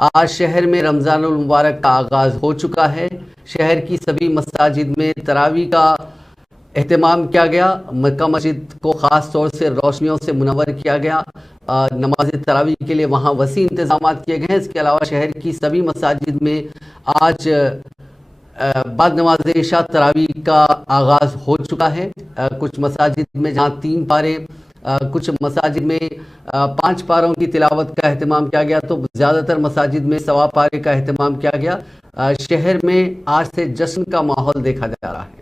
आज शहर में रमज़ानुल मुबारक का आगाज़ हो चुका है। शहर की सभी मसाजिद में तरावी का एहतमाम किया गया। मक्का मस्जिद को ख़ास तौर से रोशनियों से मुनव्वर किया गया। नमाज तरावी के लिए वहाँ वसी इंतज़ाम किए गए हैं। इसके अलावा शहर की सभी मसाजिद में आज बाद नमाज इशा तरावी का आगाज़ हो चुका है। कुछ मसाजिद में जहाँ 3 पारे, कुछ मसाजिद में 5 पारों की तिलावत का अहतमाम किया गया, तो ज़्यादातर मसाजिद में 1.25 पारे का अहतमाम किया गया। शहर में आज से जश्न का माहौल देखा जा रहा है।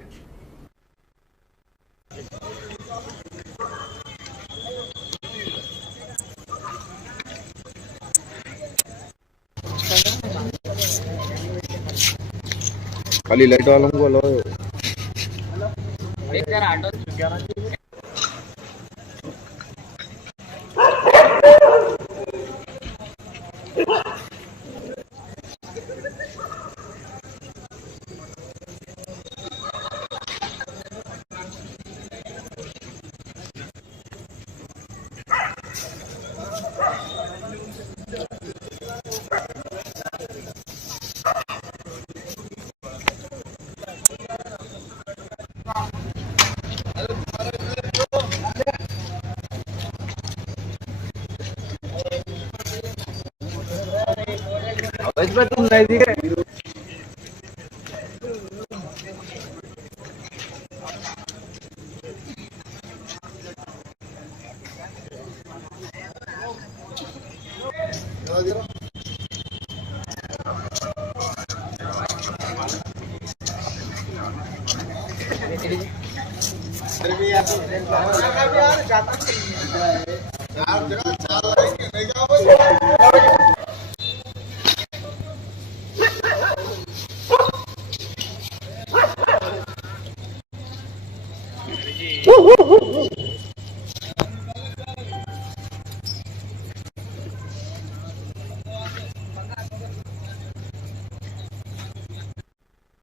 खाली लाइट वालों को लो। इसमें तुम नहीं दिखे। फिर भी यार जाता नहीं है। 4 जगह 4